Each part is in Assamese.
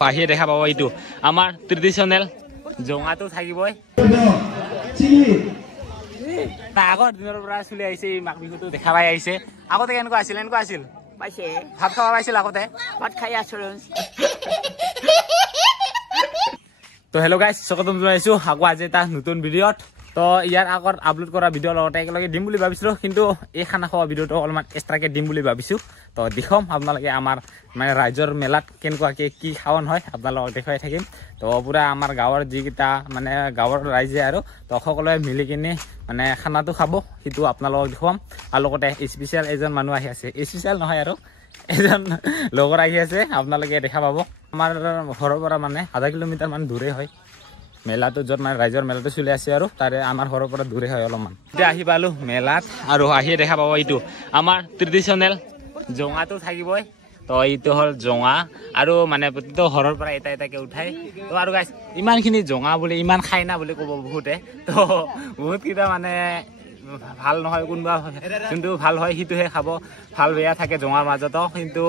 আহিয়ে দেখা পাব এইটো আমাৰ ট্ৰেডিশনেল জঙাটো থাকিবই আগৰ দিনৰ পৰা চলি আহিছে মাঘ বিহুটো দেখা পাই আহিছে আগতে এনেকুৱা আছিল পাইছে ভাত খাব পাইছিল আগতে ভাত খাই আছিলো তো হেল্ল' গাইস স্বাগতম জনাইছো আকৌ আজি এটা নতুন ভিডিঅ'ত তো ইয়াৰ আগত আপলোড কৰা ভিডিঅ' লগতে একেলগে দিম বুলি ভাবিছিলো কিন্তু এই খানা খোৱা ভিডিঅ'টো অলপমান এক্সট্ৰাকে দিম বুলি ভাবিছো তো দেখম আপোনালোকে আমাৰ মানে ৰাইজৰ মেলাত কেনেকুৱাকে কি খাৱন হয় আপোনালোকক দেখুৱাই থাকিম তো পুৰা আমাৰ গাঁৱৰ যিকেইটা মানে গাঁৱৰ ৰাইজে আৰু তো সকলোৱে মিলি কিনে মানে খানাটো খাব সেইটো আপোনালোকক দেখুৱাম আৰু লগতে স্পেচিয়েল এজন মানুহ আহি আছে স্পেচিয়েল নহয় আৰু এজন লগৰ আহি আছে আপোনালোকে দেখা পাব আমাৰ ঘৰৰ পৰা মানে আধা কিলোমিটাৰ মান দূৰে হয় মেলাটো য'ত মানে ৰাইজৰ মেলাটো চলি আছে আৰু তাৰে আমাৰ ঘৰৰ পৰা দূৰে হয় অলপমান এতিয়া আহি পালো মেলাত আৰু আহিয়ে দেখা পাব এইটো আমাৰ ট্ৰেডিশনেল জঙাটো থাকিবই তো এইটো হ'ল জঙা আৰু মানে প্ৰতিটো ঘৰৰ পৰা এটা এটাকে উঠাই তো আৰু গাইছ ইমানখিনি জঙা বুলি ইমান খাই না বুলি ক'ব বহুতে তো বহুতকেইটা মানে ভাল নহয় কোনোবা যোনটো ভাল হয় সেইটোহে খাব ভাল বেয়া থাকে জঙাৰ মাজতো কিন্তু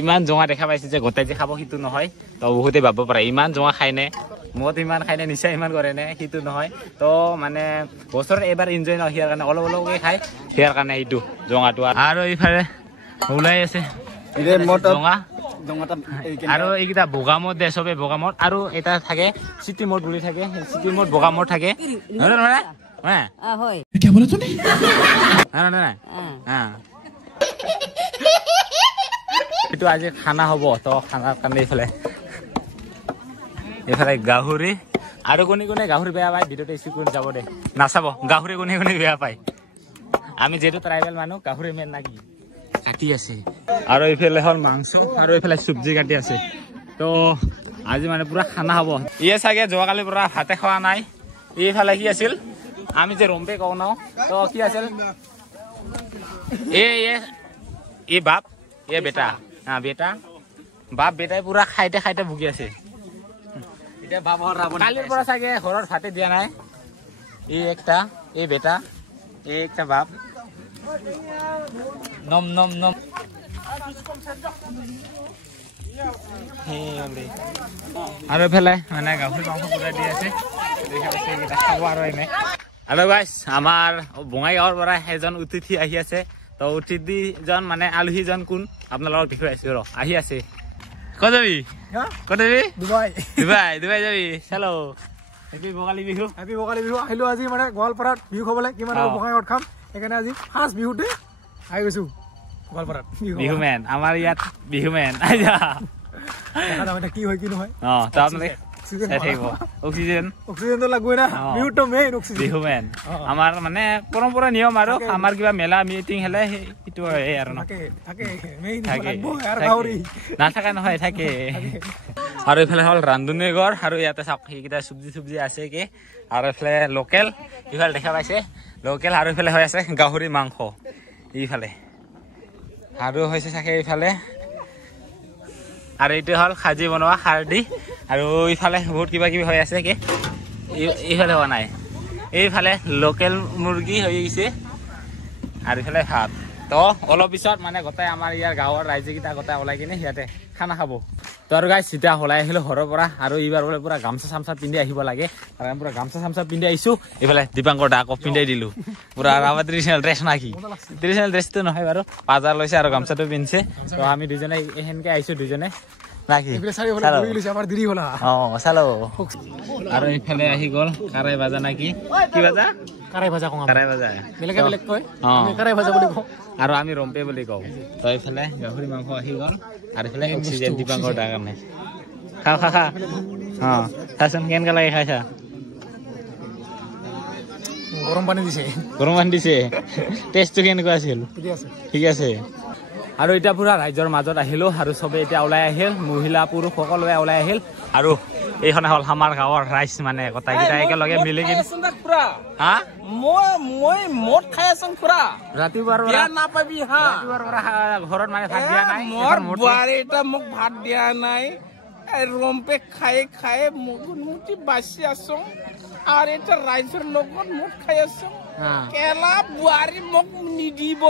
ইমান জঙা দেখা পাইছে যে গোটেই যে খাব সেইটো নহয় তো বহুতে ভাবিব পাৰে ইমান জঙা খায়নে মদ ইমান খায়নে নিচা ইমান কৰেনে সেইটো নহয় তো মানে বছৰত এবাৰ এনজয় নহয় সিয়াৰ কাৰণে অলপ অলপকৈ খায় সিয়াৰ কাৰণে সেইটো জঙাটো আৰু এইফালে ওলাই আছে জঙা আৰু এইকেইটা বগা মদ দে চবে বগা মদ আৰু এটা থাকে চিটি মদ বুলি থাকে চিটি মদ বগা মদ থাকে এইটো আজি খানা হ'ব তো খানাৰ কাৰণে এইফালে গাহৰি আৰু কোনে কোনে গাহৰি বেয়া পায় ভিডিঅ'টো স্কিপ কৰি যাব দে নাচাব গাহৰি কোনে কোনে বেয়া পায় আমি যিহেতু ট্ৰাইবেল মানুহ গাহৰি মেন নাকি কাটি আছে আৰু এইফালে হ'ল মাংস আৰু এইফালে চব্জি কাটি আছে তো আজি মানে পুৰা খানা হ'ব ইয়ে চাগে যোৱাকালিৰ পৰা ভাতে খোৱা নাই এইফালে কি আছিল আমি যে ৰম্পে কওঁ ন তো কি আছিল এই বাপ এই বেটা বেটা বাপ বেটাই পুৰা খাইতে খাইতে ভুগি আছে কালিৰ পৰা চাগে ঘৰত ভাতে দিয়া নাই এই একটা এই বেটা এই একটা বাপ নম নম নম আৰু এইফালে মানে গাহৰি মাংস পুৰা দি আছে খাব আৰু এনে হেল্ল' গাইছ আমাৰ বঙাইগাঁৱৰ পৰা এজন অতিথি আহি আছে তো অতিথিজন মানে আলহীজন কোন আপোনালোকক দেখুৱাই আছো ৰ আহি আছে ক'ত যাবি ডুবাই যাবি চালো হেপী ভোগালী বিহু আহিলো আজি মানে গোৱালপাৰাত বিহু খাবলৈ কিমান বঙাইগাঁৱত খাম সেইকাৰণে আজি ফাৰ্ষ্ট বিহুতে আহি গৈছো গোৱালপাৰাত বিহুমেন আমাৰ ইয়াত বিহুমেন কি হয় কি নহয় অক্সিজেন লাগবে না বিহুটো মেইন অক্সিজেন বিহুমেন আমাৰ মানে পৰম্পৰা নিয়ম আৰু আমাৰ কিবা মেলা মিটিং হলে সেইটো হয় আৰু নাথাকে নহয় থাকে আৰু এইফালে হ'ল ৰান্ধনী ঘৰ আৰু ইয়াতে চাওক সেইকেইটা চব্জি আছে কি আৰু এইফালে লোকেল ইফালে দেখা পাইছে লোকেল আৰু এইফালে হৈ আছে গাহৰি মাংস এইফালে আৰু হৈছে চাগে এইফালে আৰু এইটো হ'ল খাজি বনোৱা খাৰ দি আৰু এইফালে বহুত কিবা কিবি হৈ আছে কি এইফালে হোৱা নাই এইফালে লোকেল মুৰ্গী হৈ গৈছে আৰু এইফালে ভাত তো অলপ পিছত মানে গোটেই আমাৰ ইয়াৰ গাঁৱৰ ৰাইজকেইটা গোটেই ওলাই কিনে সিহঁতে খানা খাব তো আৰু গাইছ যেতিয়া ওলাই আহিলো ঘৰৰ পৰা আৰু এইবাৰ বোলে পুৰা গামচা চামচা পিন্ধি আহিব লাগে আৰু আমি পুৰা গামচা চামচা পিন্ধি আহিছো এইফালে দীপাংকৰ দা আকৌ পিন্ধাই দিলো পুৰা আমাৰ ট্ৰেডিচনেল ড্ৰেছ নাকি ট্ৰেডিচনেল ড্ৰেছটো নহয় বাৰু পাজাৰ লৈছে আৰু গামচাটো পিন্ধিছে তো আমি দুজনে সেনেকে আহিছো দুজনে নাকি চালো আৰু এইফালে আহি গ'ল কাৰাই ভাজা নাকি কি ভাজা কাৰাই ভাজা আৰু আমি ৰম্পে বুলি কওঁ তো এইফালে গাহৰি মাংস আহি গ'ল আৰু এইফালে অক্সিজেন দীপাংকৰ দাৰ কাৰণে খা চাচোন কেনেকুৱা লাগে খাইছা গৰম পানী দিছে টেষ্টটো কেনেকুৱা আছিল ঠিক আছে আৰু এতিয়া পুৰা ৰাইজৰ মাজত আহিলো আৰু চবে এতিয়া ওলাই আহিল মহিলা পুৰুষ সকলোৱে ওলাই আহিল আৰু এইখনে হ'ল আমাৰ গাঁৱৰ ৰাইজ মানে গোটেইকেইটা একেলগে মিলি কিনে ৰাতিপুৱাৰ ঘৰত মানে ভাত দিয়া নাই মোক ভাত দিয়া নাই ৰম্পে খাই মুটি বাচি আছো আৰু এটা ৰাইজৰ লগত মোক খাই আছো কেলা বোৱাৰী মোক নিদিব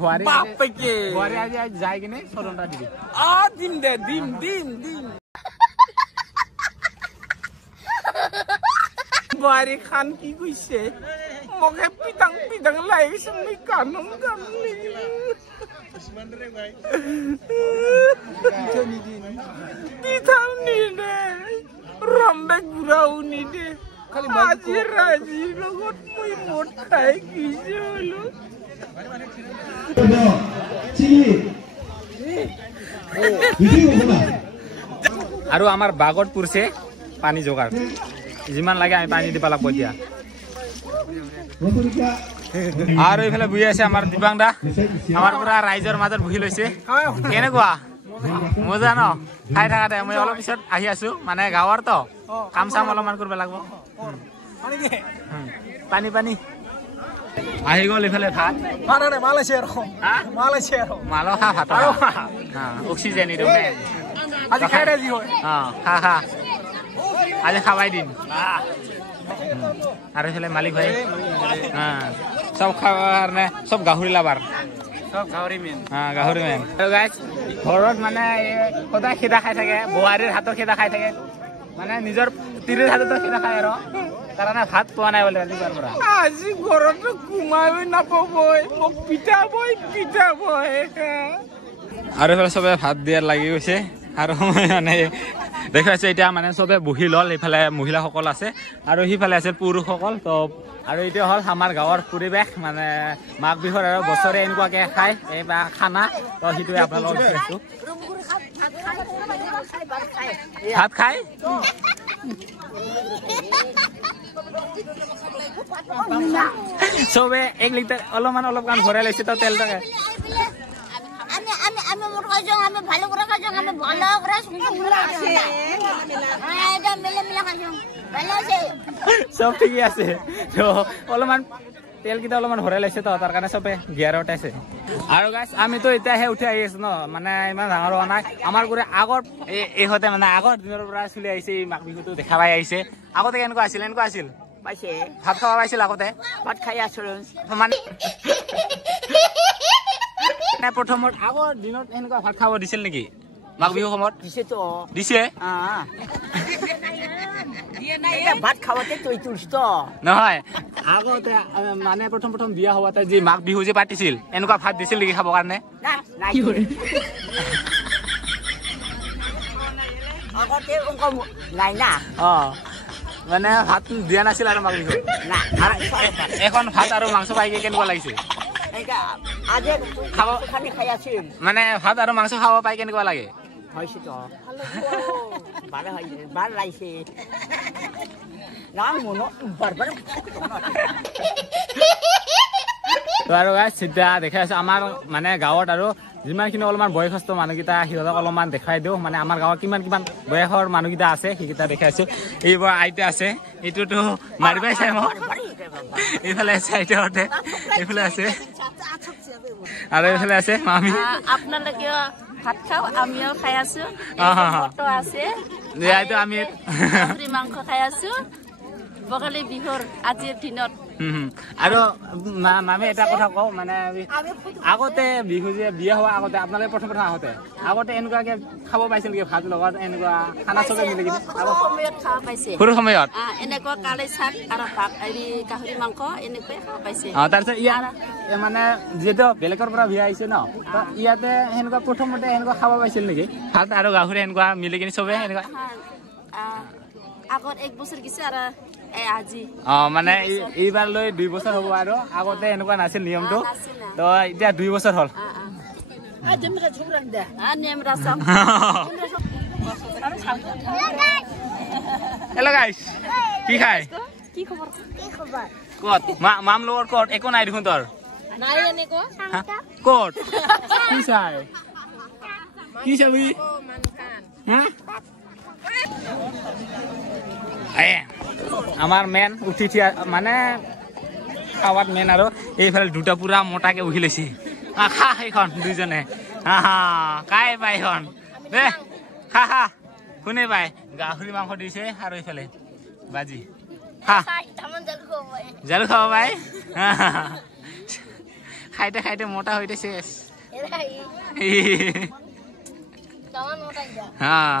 বাপকে ঘৰে আজি যাই কিনে চৰণটা দিবি দিম দে দিম দিম দিম বাড়ি খান কি কইছে মকে পিতাং পিতাং লাগিছে মই কানম কানম পিতাং নিদে রম্বে গুড়াও নিদে আজি রাজি লগত মই মোট খাই কিছে হলো আৰু আমাৰ বাগত পুৰছে পানী যোগাৰ যিমান লাগে আমি পানী দিব লাগব এতিয়া আৰু এইফালে বহি আছে আমাৰ দিবাং দা আমাৰ পুৰা ৰাইজৰ মাজত বহি লৈছে কেনেকুৱা মজা ন খাই থাকাতে মই অলপ পিছত আহি আছো মানে গাঁৱৰ তো কাম চাম অলপমান কৰিব লাগিব পানী পানী আহি গ'ল এইফালে ভাত মালো খা ভাত অক্সিজেন এইটো আজি খাই ৰাজি হয় খা খা আজি খাবাই দিন আৰু এইফালে মালিক ভাই চব খাবৰ কাৰণে চব গাহৰি লাবাৰ গাহৰি মেন ঘৰত মানে সদায় খেদা খাই থাকে বোৱাৰীৰ হাতৰ খেদা খাই থাকে মানে নিজৰ তিৰিৰ হাততো খেদা খায় আৰু কাৰণে ভাত পোৱা নাই বোলে ৰাতিপুৱাৰ পৰা আজি ঘৰত ঘুমাই নাপাবই মোক পিটাবই আৰু এইফালে চবে ভাত দিয়াৰ লাগি গৈছে আৰু মই মানে দেখাইছো এতিয়া মানে চবে বহি ল'ল এইফালে মহিলাসকল আছে আৰু সিফালে আছে পুৰুষসকল তো আৰু এইটো হ'ল আমাৰ গাঁৱৰ পৰিৱেশ মানে মাঘ বিহুৰ আৰু বছৰে এনেকুৱাকে খায় এই বা খানা তো সেইটোৱে আপোনালোকক দেখাইছো ভাত খাই চবে 1 লিটাৰ অলপ কাম ভৰাই লৈছে তো তেল থাকে আমি মোর কাজং আমি ভালো করে কাজং আমি ভালো করে সুন্দর আছে এটা মিলে কাজং ভালো আছে সব ঠিকই আছে তো অলপমান তেল কিটা অলপমান ভৰাই লৈছে তো তাৰ কাৰণে চবে গিয়াৰত আছে আৰু গাইস আমি তো এতিয়াহে উঠি আহি আছো ন মানে ইমান ডাঙৰ হোৱা নাই আমাৰ গুৰে আগৰ এইহতে মানে আগৰ দিনৰ পৰা চলি আহিছে এই মাঘ বিহুটো দেখা পাই আহিছে আগতে কেনেকুৱা আছিল পাইছে ভাত খাব পাইছিল আগতে ভাত খাই আছিলো মানে প্ৰথমত আগৰ দিনত এনেকুৱা ভাত খাব দিছিল নেকি মাঘ বিহু সময়ত দিছে তো দিছে ভাত খাওয়াতে তুই তুলছ তো নহয় আগতে মানে প্ৰথম বিয়া হোৱাতে যে মাঘ বিহু যে পাতিছিল এনেকুৱা ভাত দিছিল নেকি খাবৰ কাৰণে না নাই আগতে নাই না মানে ভাত দিয়া নাছিল আৰু মাঘ বিহু না এখন ভাত আৰু মাংস পাই কেনেকুৱা লাগিছে আজি খাব খানি খাই আছিল মানে ভাত আৰু মাংস খাব পাই কেনেকুৱা লাগে হয়েছে তো ভালো হয়েছে ভালো লাগছে না মনো বাৰবাৰ তো আৰু গাইস সিধা দেখাই আছো আমাৰ মানে গাঁৱত আৰু যিমানখিনি অলপমান বয়সস্থ মানুহকেইটা সিহঁতক অলপমান দেখাই দিওঁ মানে আমাৰ গাঁৱত কিমান বয়সৰ মানুহকেইটা আছে সেইকেইটা দেখাই আছো এইবাৰ আইতা আছে এইটোতো মাৰিবাই চাই মোক এইফালে আছে আইতাহঁতে এইফালে আছে আৰু এইফালে আছে মামী আপোনালোকে ভাত খাও আমিও খাই আছো ফটো আছে এইটো আমি মাংস খাই আছো বগালী বিহুৰ আজিৰ দিনত আৰু মামী এটা কথা কওঁ মানে আগতে বিহু যে বিয়া হোৱা আগতে আপোনালোকে প্ৰথম আগতে এনেকুৱাকে খাব পাইছিল নেকি ভাত লগত এনেকুৱা খানা চবে মিলি কিনে সময়ত খাব পাইছে সৰু সময়ত এনেকুৱা কালি শাক আৰু গাহৰি মাংস এনেকৈ খাব পাইছে তাৰপিছত ইয়াত মানে যিহেতু বেলেগৰ পৰা বিয়া আহিছে ন ইয়াতে সেনেকুৱা প্ৰথমতে এনেকুৱা খাব পাইছিল নেকি ভাত আৰু গাহৰি এনেকুৱা মিলি কিনে চবে এনেকুৱা আগত 1 বছৰ গিছে আৰু আজি মানে এইবাৰ লৈ 2 বছৰ হ'ব আৰু আগতে এনেকুৱা নাছিল নিয়মটো তো এতিয়া 2 বছৰ হ'ল হেল্ল' গাইস কি খাই কি খবৰ ক'ত মাম লগৰ ক'ত একো নাই দেখোন তোৰ নাই এনেকুৱা ক'ত কি চাবি আমাৰ মেন উঠি মানে খাৱাত মেন আৰু এইফালে দুটা পুৰা মোটাকে উঠি লৈছে খা সেইখন দুইজনে কাই পাই এখন দে খা কোনে পাই গাহৰি মাংস দিছে আৰু এইফালে বাজি জালু খাব পাই খাইতে খাইতে মোটা হইতে শেষ হ্যাঁ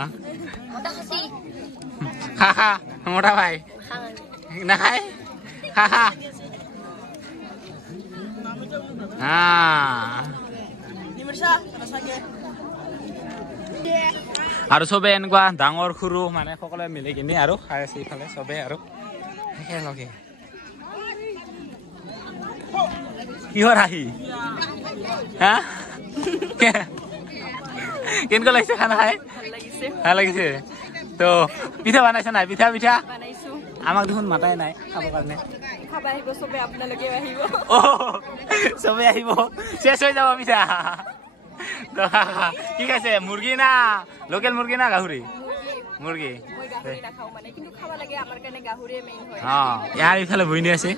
খা খা মোটা ভাই না খাই খা খা আৰু চবে এনেকুৱা ডাঙৰ সৰু মানে সকলোৱে মিলি কিনি আৰু খাই আছে ইফালে চবে আৰু একেলগে কিহৰ আহি হা কেনেকুৱা লাগিছে খানা খাই ভাল লাগিছে তো পিঠা বনাইছে নাই পিঠা পিঠা আমাক দেখোন মাতাই নাই খাবৰ কাৰণে চবে আহিব শেষ হৈ যাব পিঠা কি খাইছে মুৰ্গী না লোকেল মুৰ্গী না গাহৰি মুৰ্গী ইয়াৰ ইফালে বহিনী আছে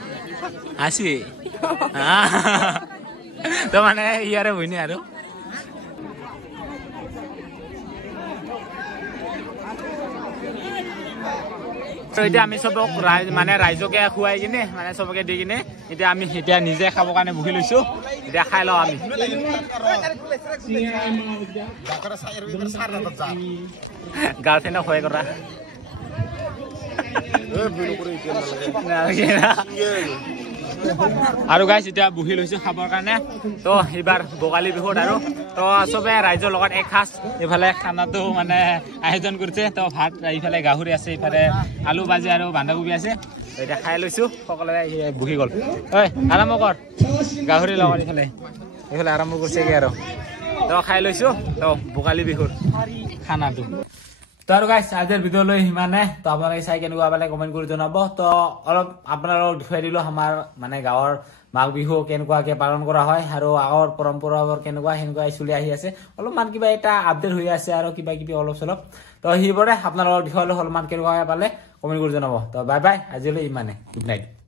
আছি তো মানে ইয়াৰে বহিনী আৰু এতিয়া আমি চবক মানে ৰাইজকে খুৱাই কিনে মানে চবকে দি কিনে এতিয়া আমি এতিয়া নিজে খাবৰ কাৰণে বহি লৈছো এতিয়া খাই লওঁ আমি গাৰ্লফ্ৰেণ্ডক ভয় কৰা আৰু গাইছ এতিয়া বহি লৈছো খাবৰ কাৰণে তো এইবাৰ ভোগালী বিহুত আৰু তো চবে ৰাইজৰ লগত এসাঁজ এইফালে খানাটো মানে আয়োজন কৰিছে তো ভাত এইফালে গাহৰি আছে ইফালে আলু ভাজি আৰু বন্ধাকবি আছে এতিয়া খাই লৈছো সকলোৱে বহি গ'ল ঐ আৰম্ভ কৰ গাহৰি লগত এইফালে এইফালে আৰম্ভ কৰিছেগে আৰু তো খাই লৈছো তো ভোগালী বিহুৰ খানাটো তো আৰু গাইছ আজিৰ ভিডিঅ'লৈ সিমানে তো আপোনালোকে চাই কেনেকুৱা পালে কমেণ্ট কৰি জনাব তো অলপ আপোনালোকক দেখুৱাই দিলো আমাৰ মানে গাঁৱৰ মাঘ বিহু কেনেকুৱাকে পালন কৰা হয় আৰু আগৰ পৰম্পৰাবোৰ কেনেকুৱা সেনেকুৱা চলি আহি আছে অলপমান কিবা এটা আপডেট হৈ আছে আৰু কিবা কিবি অলপ চলপ তো সেইবোৰে আপোনালোকক দেখুৱালে অলপমান কেনেকুৱাকে পালে কমেণ্ট কৰি জনাব তো বাই বাই আজিলৈ ইমানে গুড নাইট